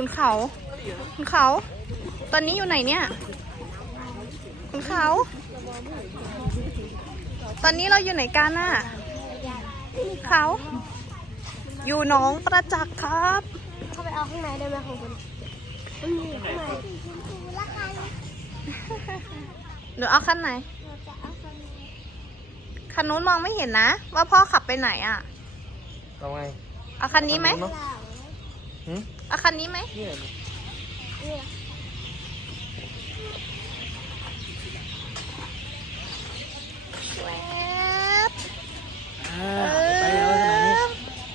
คุณเขาคุณเขา ตอนนี้อยู่ไหนเนี่ย คุณเขา ตอนนี้เราอยู่ไหนกันน่ะเขา อยู่หนองประจักษ์ครับ เข้าไปเอาข้างในได้ไหมของคุณมันมีอยู่ข้างในละกันหนูเอาคันไหนเราจะเอาข้างในคันนู้นมองไม่เห็นนะ ว่าพ่อขับไปไหนอะเอาไงเอาคันนี้ไหม เอาคันนี้ไหมเนี่ยเนี่ยแวบอ่าไปแล้วขนาดนี้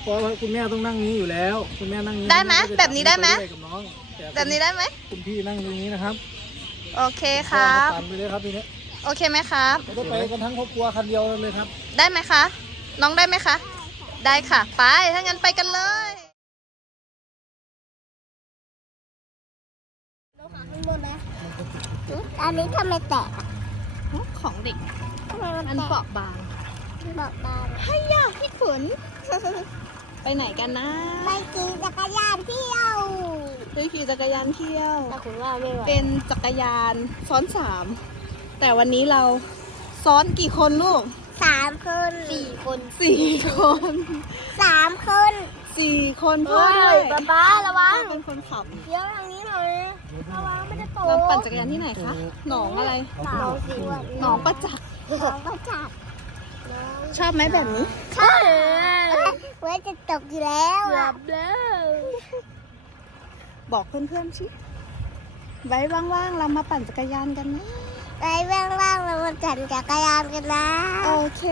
เพราะว่าคุณแม่ต้องนั่งนี้อยู่แล้ว คุณแม่นั่งนี้ได้ไหมแบบนี้ได้ไหมปกับน้องต่แบบนี้ได้ไหม คุณพี่นั่งตรงนี้นะครับโอเคครับตามไปเลยครับทีนี้โอเคไหมครับ เราจะไปกันทั้งครอบครัวคันเดียวเลยครับ ได้ไหมคะ น้องได้ไหมคะ ได้ค่ะ ไป ถ้างั้นไปกันเลย หาข้างบนนะอันนี้ทำไมแตกอะของเด็กทำไมมันอันแตกเปราะบางบอกบางให้ยาพี่ขุน ไปไหนกันนะไปกินจักรยานเที่ยวไปขี่จักรยานเที่ยว แต่คุณว่าไม่ไหวเป็นจักรยานซ้อนสามแต่วันนี้เราซ้อนกี่คนลูกสามคนสี่คนสี่คนสามคนสี่คนพ่อเฮ้ด้วยยป๊าป๊าระวังพ่อเป็นคนขับเดี๋ยวทางนี้ หน่อยระวังไม่ได้ตกเราปั่นจักรยานที่ไหนคะ หนองอะไร หนองสีวันหนองประจักษ์หนองประจักษ์ชอบไหมแบบนี้ใช่เว้ยจะตกอยู่แล้วอะบอกเพื่อนๆสิไว้ว่างๆ เรามาปั่นจักรยานกันนะไปว่างๆ เรามาปั่นจักรยานกันนะ โอเค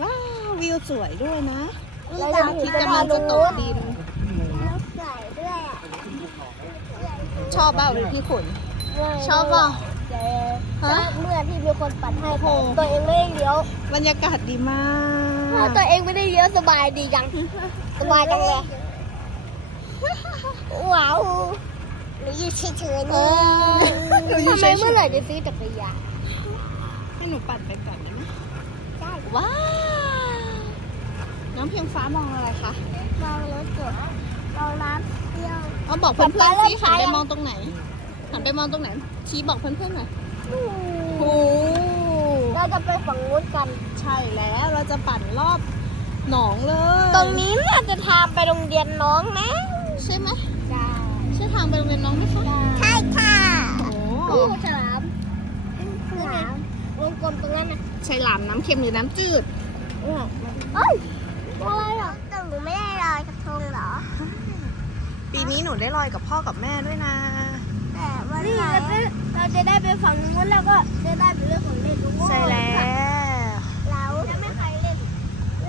ว้าววิวสวยด้วยนะเราพระอาทิตย์กำลังจะตกดิน แล้วใส่ด้วยอะ ชอบเปล่าเป็นพี่ขุน ชอบเปล่าชอบเมื่อที่มีคนปั่นให้โอ้โหตัวเองไม่ได้เลี้ยวบรรยากาศดีมาถ้ากตัวเองไม่ได้เลี้ยวสบายดีจัง สบายจังเลย ว้าวหนูอยู่เฉยๆเอนี่อหนูอยู่ทำเฉไมยเมื่อไหร่จะซื้อจักรยานๆให้หนูปั่นไปก่อนได้ไหมได้ว้าวน้องเพียงฟ้ามองอะไรคะ มองรถจดมองน้ำ เอาบอกเพื่อนๆสิป๊าป๊าหันไปมองตรงไหน หันไปมองตรงไหน ชี้บอกเพื่อนๆหน่อยโอ้โอ้เราจะไปฝั่งนู้นกัน ใช่แล้วเราจะปั่นรอบหนองเลย ตรงนี้น่าจะทางไปโรงเรียนน้องนะใช่ไหมใช่ใช่ทางไปโรงเรียนน้องไหมคะใช่ค่ะโอ้ฉลามฉลามวงกลมตรงนั้นนะใช่หลามน้ำเค็มหรือน้ำจืดเอ้ยอะไรอะแต่หนูไม่ได้ลอยกระทงเหรอ ปีนี้หนูได้ลอยกับพ่อกับแม่ด้วยนะ แต่วันนี้เราจะได้ไปฝั่งนู้นแล้วก็จะได้ไปเรื่องของเล่นด้วยใช่แล้วเราจะไม่ใครเล่น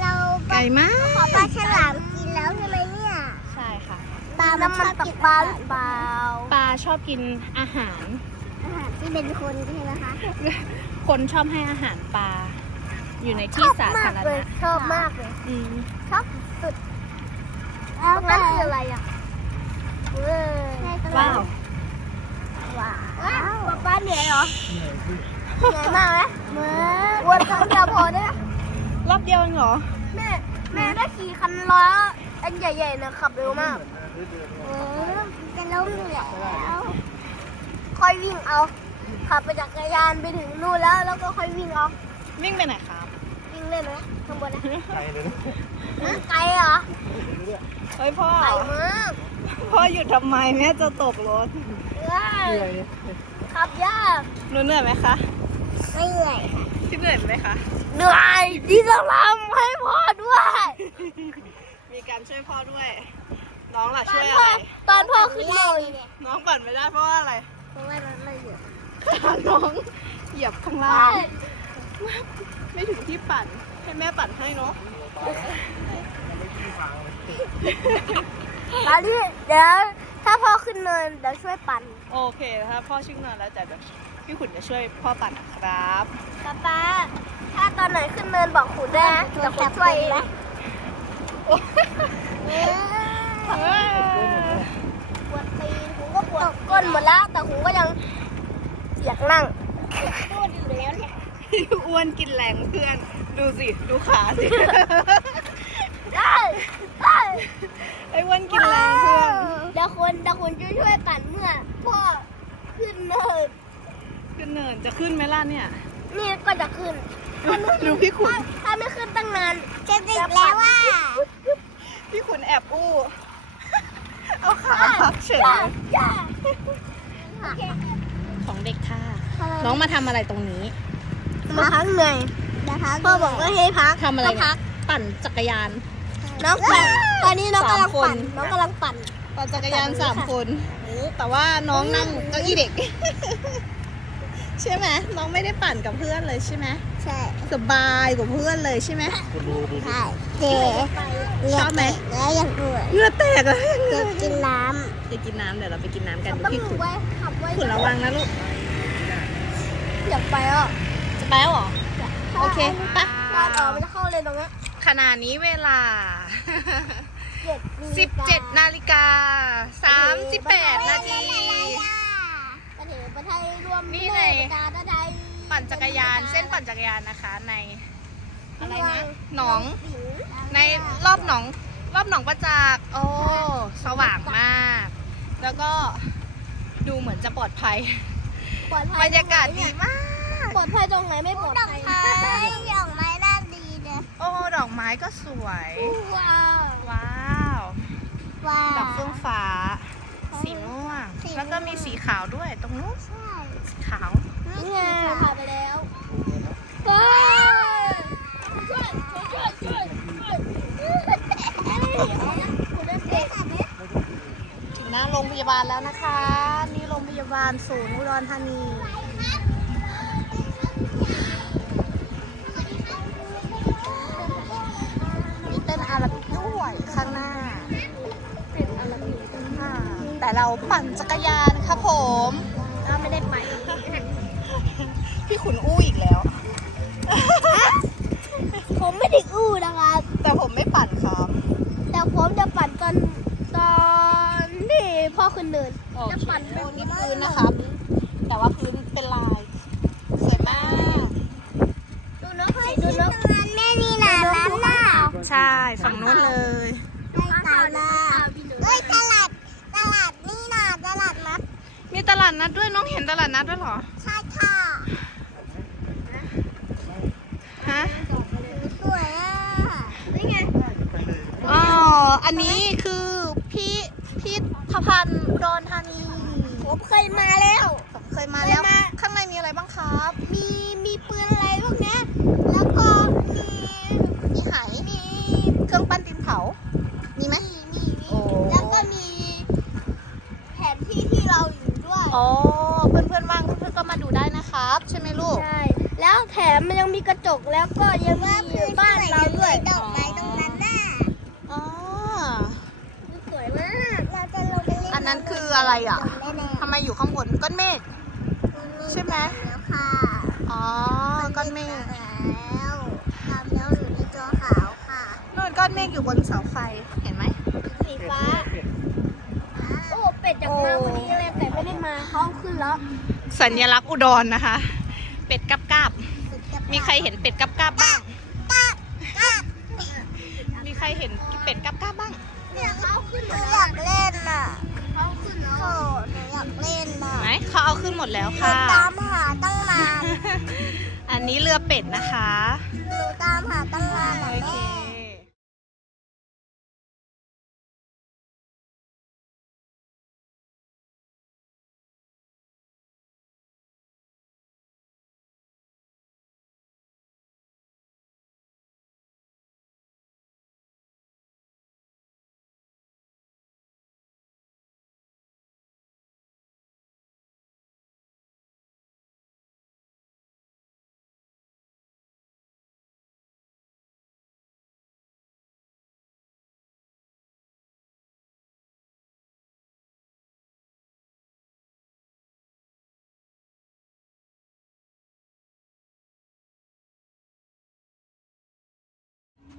เราไก่มากขอปลาฉลามกินแล้วใช่ไหมเนี่ย ใช่ค่ะปลามันชอบกินปลาหรือเปล่าปลาชอบกินอาหาร อาหารที่เป็นคนใช่ไหมคะ คนชอบให้อาหารปลา อยู่ในที่สาธารเลยณะชอบมากเลยอืมชอบสุดแล้วนั่นคืออะไรอะเว้ย ว้าว ว้าวป๊าป้าเหนื่อยเหรอ เหนื่อยมากไหมเหมือนวนครั้งเดียวพอได้ไหมรอบเดียวเองเหรอ แม่แม่ได้ขี่คันล้ออันใหญ่ๆนะขับเร็วมากเออจะล้มอยู่แล้วค่อยวิ่งเอาขับไปจักรยานไปถึงนู่นแล้ว แล้วก็ค่อยวิ่งเอาวิ่งไปไหนครับ วิ่งเล่นไหมข้างบนนะไปเลยนะไกลเหรอเฮ้ยพ่อไกลมากพ่อหยุดทำไมแม่จะตกรถเอ้ยเหนื่อยขับยากหนูเหนื่อยไหมคะ ไม่เหนื่อยค่ะพี่เหนื่อยไหมคะ เหนื่อยที่ต้องทำให้พ่อด้วย มีการช่วยพ่อด้วย น้องล่ะช่วยอะไร ตอนพ่อขึ้นเลยน้องปั่นไม่ได้เพราะว่าอะไร เพราะว่ามันไม่หยุดน้องเหยียบข้างล่างไม่ถึงที่ปั่นให้แม่ปั่นให้เนาะตอนนี้เดี๋ยวถ้าพ่อขึ้นเนินเดี๋ยวช่วยปั่น โอเคถ้าพ่อชิ่งนานแล้วแต่เดี๋ยว พี่ขุนจะช่วยพ่อปั่นครับป้าป๊าถ้าตอนไหนขึ้นเนินบอกขุนนะจะขุนช่วยนะปวดตีนหูก็ปวดก้นหมดแล้ว แต่หูก็ยังอยากนั่งพูดอยู่แล้วเนี่ยอ้วนกินแรงเพื่อน ดูสิ ดูขาสิไอ้อ้วนกินแรงเพื่อนเดี๋คนเดี๋คนช่วยช่วยปั่นเมื่อพ่อขึ้นเนิน ไหมล่ะเนี่ย นี่ก็จะขึ้นดูพี่ขุนถ้าไม่ขึ้นตั้งนานจะติดแล้วว่า พี่ขุนแอบอู้ เอาขาพักเฉยจ้าของเด็กค่ะ น้องมาทำอะไรตรงนี้ มาพักเหนื่อยพ่อบอกว่าให้พักทำอะไรก็เนี่ยพักปั่นจักรยาน น้องปั่นตอนนี้น้องกำลังสามคนปั่น น้องกำลังปั่น ปั่นจักรยานสามคน แต่ว่าน้องนั่งเก้าอี้เด็ก ใช่ไหมน้องไม่ได้ปั่นกับเพื่อนเลยใช่ไหมใช่สบายกว่าเพื่อนเลยใช่ไหมคุณดูดูใช่เจ๊ชอบไหมแล้วยังด้วยเหงื่อแตกเลยจะกินน้จะกินน้ำเดี๋ยวเราไปกินน้ำกันำดูต้องพี่ขุนไว้ขับไว้ขุนระวังนะลูกอยากไปอะจะไปแล้วเหรอโอเคไปะตอนออกมันจะเข้าเลยตรงนี้ขณะนี้เวลาเจ็ด17นาฬิกา38นาที ประเทศปรวมนี่ไง การใดปั่นจักรยานเส้นปั่นจักรยานนะคะใน อะไรนะหนอง ในรอบหนอง รอบหนองประจักษ์โอ้สว่างมาก แล้วก็ดูเหมือนจะปลอดภัยปลอดภับรรยากาศดีมาก ปลอดภัยตรงไหนไม่ปลอดภัยดอกไม้น่าดีเลยโอ้ดอกไม้ก็สวย ว้าว ว้าว ว้าว ดอกเฟื่องฟ้า สีม่วง สีม่วง แล้วก็มีสีขาวด้วยตรงนู้นใช่สีขาวนี่ไงผ่านไปแล้วว้าวช่วยช่วยช่วยช่วยคุณได้เด็กถึงหน้าโรงพยาบาลแล้วนะคะ นี่โรงพยาบาลศูนย์อุดรธานี เราปั่นจักรยานครับผมเราไม่ได้ไป พี่ขุนอู้อีกแล้ว ผมไม่ได้อู้นะครับ แต่ผมไม่ปั่นครับ แต่ผมจะปั่นตอนตอนที่พ่อขึ้นเดินจะปั่นโอ้นี่พื้นนะครับ แต่ว่าพื้นเป็นลาย สวยมาก ดูนกสิดูนกแม่นี่นะร้านน่ะ ใช่ ฝั่งนู้นเลย ไปตลาดเฮ้ยตลาดตลาดนี่นะตลาดนัด มีต ลาดนัดด้วยน้องเห็นตลาดนัดด้วยเหรอ ใช่ค่ะฮะสวยอะนี่ไงอ๋ออันนี้คือพี่พิธภัณฑ์อุดรธานีผมเคยมาแล้ว เคยมาแล้ว เคยมา ข้างในมีอะไรบ้างครับ มีมีปืนอะไรพวกเนี้ยแล้วก็มีมีไหมีเครื่องปั้นดินเผา มีไหม มีมีมี โอ้ แล้วก็มีแผนที่ที่เรา อยู่ด้วยอ๋อ เพื่อนเพื่อนๆว่างเพื่อนๆก็มาดูได้นะครับ ใช่ไหมลูก ใช่ แล้วแถมมันยังมีกระจกแล้วก็ยังมีบ้านเราด้วยดอกไม้ตรงนั้นน่ะอ๋อ สวยมากเราจะลงไปเล่นอันนั้นคืออะไรอะแน่ทำไมอยู่ข้างบนก้อนเมฆๆใช่ไหม แล้วค่ะอ๋อ ก้อนเมฆแล้วตามแล้วหนูที่จอขาวค่ะนู่นก้อนเมฆอยู่บนเสาไฟ เห็นไหม สีฟ้าโอ้ เป็ดจากมาวันนี้เลยแต่ไม่ได้มาเขาเอาขึ้นแล้วสัญลักษณ์อุดรนะคะ เป็ดกับกาบมีใครเห็นเป็ดกับกาบบ้าง มีใครเห็นเป็ดกับกาบบ้างเนี่ยเขาเอาขึ้นหนูอยากเล่นน่ะเขาเอาขึ้นแล้วโอ้หนูอยากเล่นน่ะไหมเขาเอาขึ้นหมดแล้วหนูค่ะตามหาตั้งนานอันนี้เรือเป็ดนะคะ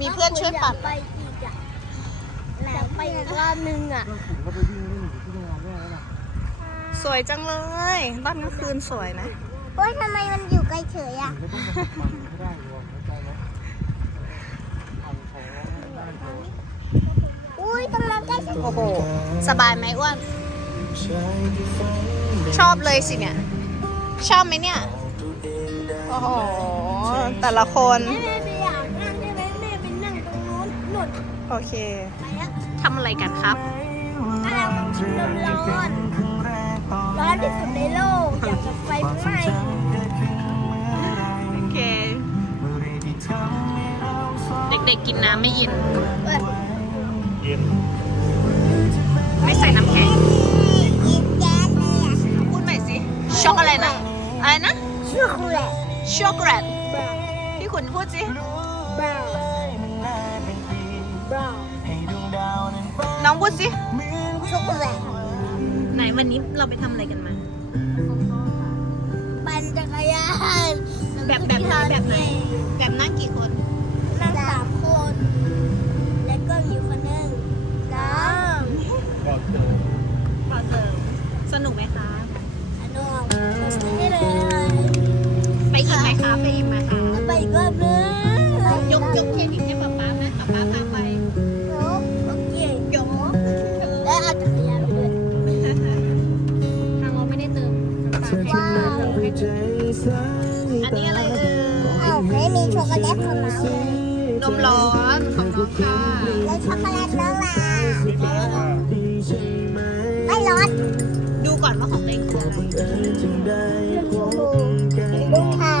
มีเพื่อนช่วยปั่นไปอีกอะอยากไปอีกรอบนึงอะเรื่องขุนก็ไปวิ่งเล่นอยู่ที่โรงงานได้แล้วล่ะสวยจังเลยตอนกลางคืนสวยนะโอ้ยทำไมมันอยู่ไกลเฉยอะขุนก็ต้องมามันไม่ได้รวมเข้าใจไหมพันของบ้านเขาอุ้ยตรงนั้นใกล้สุดโอ้โหสบายไหมอ้วนชอบเลยสิเนี่ย ชอบไหมเนี่ย โอ้โห แต่ละคน โอเคไปแล้วทำอะไรกันครับกำลังกินนมร้อนร้อนที่สุดในโลกอย่างกับไฟไหม้โอเค เด็กๆกินน้ำไม่เย็นเปิดเย็น ไม่ใส่น้ำแข็งกินแก๊สเลยอะพูดใหม่สิ ช็อกอะไรนะ อะไรนะ ช็อกโกแลต ช็อกโกแลต พี่ขุนพูดสิ น้องพูดสิช็อกโกแลตไหนวันนี้เราไปทำอะไรกันมา ปั่นจักรยานแบบแบบไหนแบบไหนแบบนั่งกี่คนนั่งสามคน แล้วก็มีคนหนึ่งน้องก็เจอพอเติมสนุกไหมคะอนุนี่เลยไปอีกไหมคะไปอีกไหมคะไปอีกรอบ นมร้อนของน้องค่ะแล้วช็อกโกแลตน้องล่ะไม่ร้อน ดูก่อนว่าของเองคืออะไรลูกค่ะ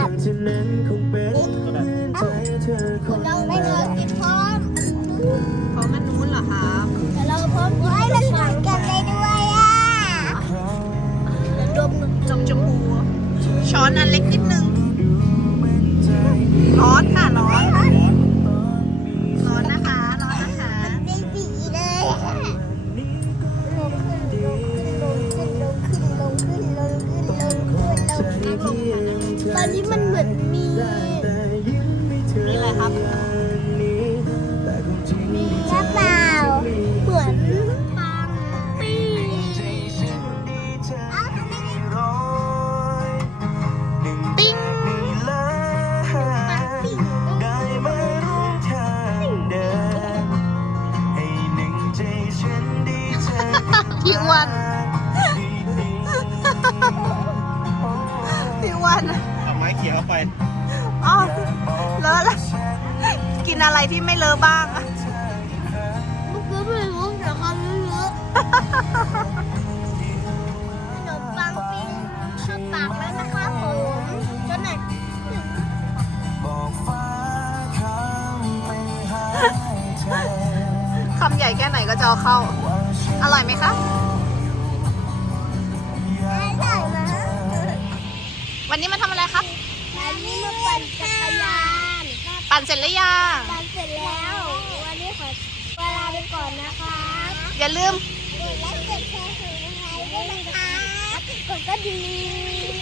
พี่อ้วนพี่อ้วนเอาไม้เขี่ยเข้าไปอ๋อเลอะละกินอะไรที่ไม่เลอะบ้างอะเมื่อกี้ไม่รู้แต่เขาเยอะขนมปังปิ้งเข้าปากแล้วนะคะผมจนไหนคำใหญ่แค่ไหนก็จะเอาเข้า อร่อยไหมคะอร่อยนะวันนี้มาทำอะไรครับ วันนี้มาปั่นจักรยาน ปั่นเสร็จหรือยังปั่นเสร็จแล้ว วันนี้ขอเวลาไปก่อนนะคะอย่าลืมกดไลค์กดแชร์กดไลค์ด้วยนะคะกดกระดิ่ง